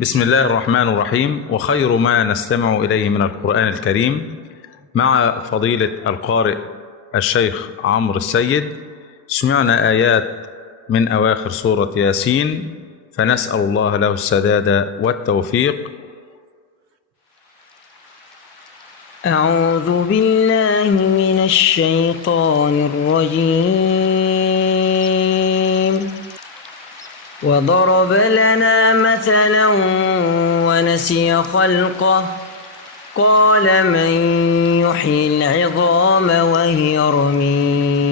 بسم الله الرحمن الرحيم. وخير ما نستمع إليه من القرآن الكريم مع فضيلة القارئ الشيخ عمرو السيد. سمعنا آيات من أواخر سورة ياسين، فنسأل الله له السداد والتوفيق. أعوذ بالله من الشيطان الرجيم. وضرب لنا مثلا ونسي خلقه قال من يحيي العظام وهي رميم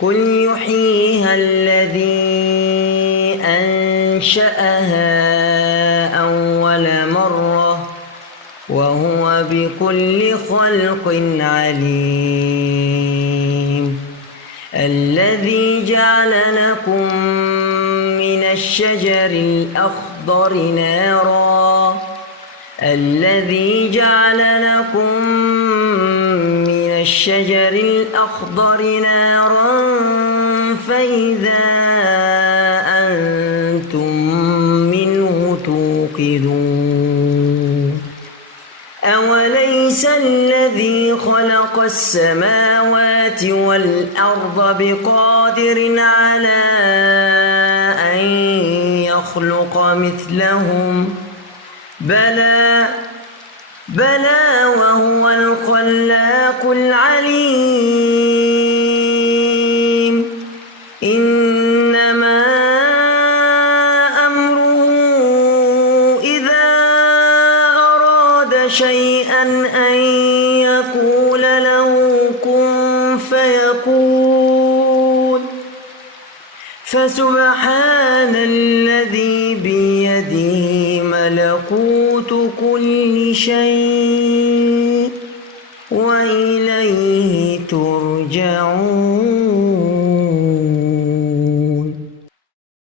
قل يحييها الذي أنشأها أول مرة وهو بكل خلق عليم. الذي جعل لكم من الشجر الأخضر نارا فإذا أنتم منه توقدون. أوليس الذي خلق السماوات والأرض بقادر على أن يخلق مثلهم؟ بلى وهو الخلاق العليم. إنما أمره إذا أراد شيئا أن يقول له كن فيكون. فسبحان الذي بيده ملكوت كل شيء وإليه ترجعون.